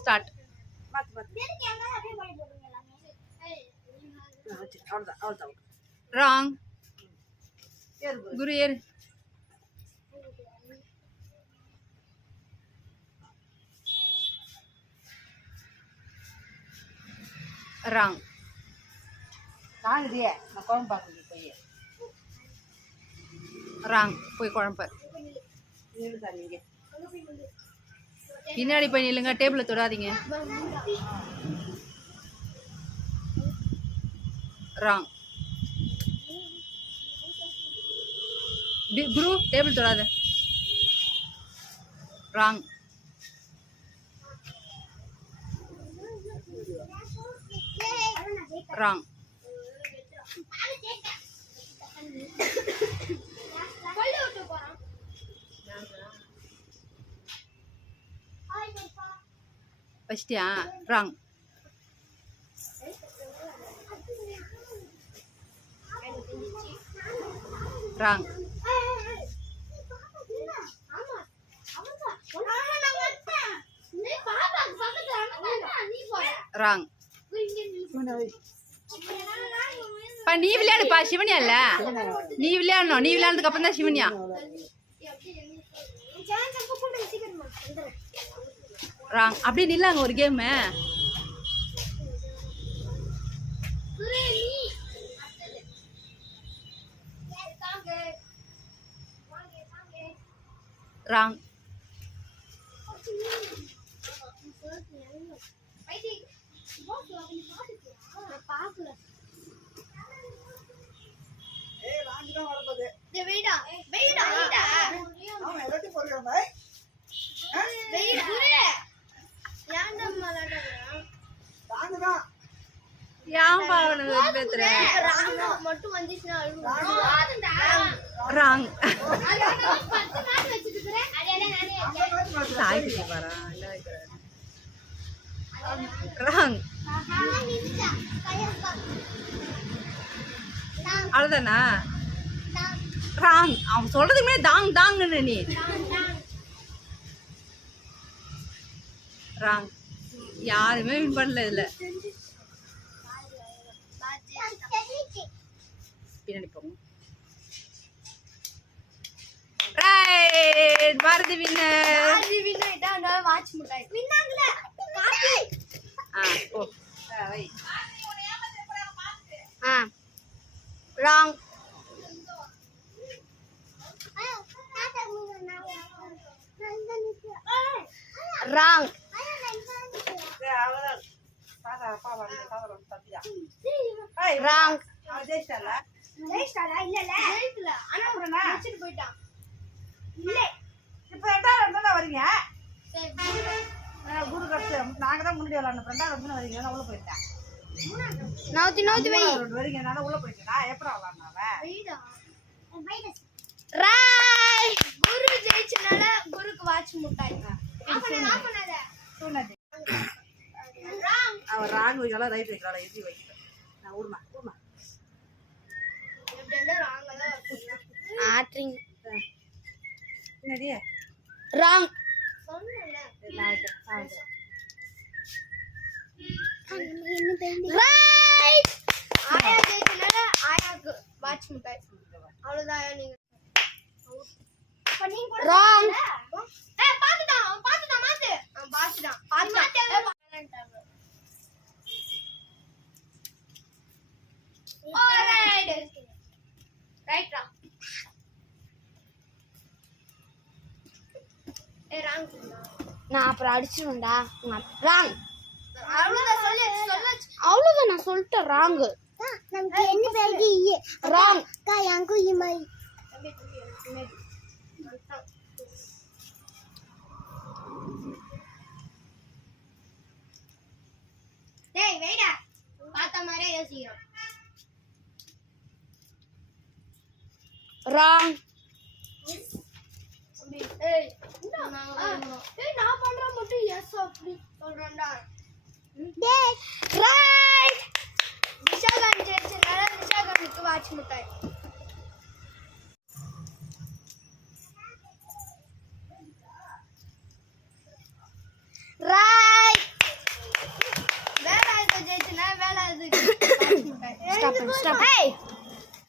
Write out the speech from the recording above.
Start. Wrong. குரு ஏறு. Wrong. தாங்குதியே நான் குழம்பு பார்க்குறது போய் ராங். போய் குழம்பு நீங்க பின்னாடி போய் நில்லுங்க, டேபிள தொடாதீங்க. ராங். குரு டேபிள் தொடாத. ராங். ராங். வச்சிட்டியா? ராங். ராங். ராங். நீ விளையாடுப்பா, சிவனியா இல்ல? நீ விளையாடணும். நீ விளையாடுறதுக்கு அப்புறம் தான் சிவனியா. ராங். அப்படியே நில்லாங்க ஒரு கேம். ராங். ராங். ராங். அவ்வளவுதானா? ராங். அவன் சொல்றதுக்கு முன்னாடி தாங் தாங்னு நீ. ராங். யாருமே வின் பண்ணல இதுல. பின்னாடி போங்க. Right. Bharathi winner. Bharathi winner. இதான் வாட்ச் முட்டாய் வின்னாங்கல. காப்பி. ஓ வை. ராங். ராங். ராங். வரீங்க குரு கட்டு நாங்க தான் முன்னாடி விளாட்ணும். ரெண்டாவது வரீங்க உள்ள போயிட்டேன். நவுத்தி வை. வரீங்க நான் உள்ள போயிட்டேன். எப்படா விளாட்னாவ? ராய். குரு ஜெயிச்சனால குருக்கு வாட்ச் முட்டாய். அவன் ராங் வைக்கலாம், ரைட் வைக்கலாம், எதி வைக்கலாம். நான் ஊர்மா ஆட்ரிங். என்னடியே? ராங். ரைட். ஆயா ஜெயிச்சனால ஆயாக்கு வாட்ச் முட்டாய். அவ்வளவுதான். நீங்க ராங். பாத்துட்டான் மாத்து. பாத்துட்டான். ரைட். நான் அப்புறம் அடிச்சிருவேன்டா. ராங். அவ்வளவுதான் நான் சொல்லிட்டேன். ராங். நமக்கு என்ன பேரு? ராங். காயாங்கு இமை. டேய் வெயிடா. பாத்த மாதிரியே யோசிக்கிறோம். ராங். ஏய் நான் பண்ற மட்டும் எஸ் அப்படி சொல்றேன்டா. டேய் ரைட். நிஷாகாந்த் ஜெயிச்சனால நிஷாகாந்துக்கு வாட்ச் முட்டாய். ரைட். Stop stop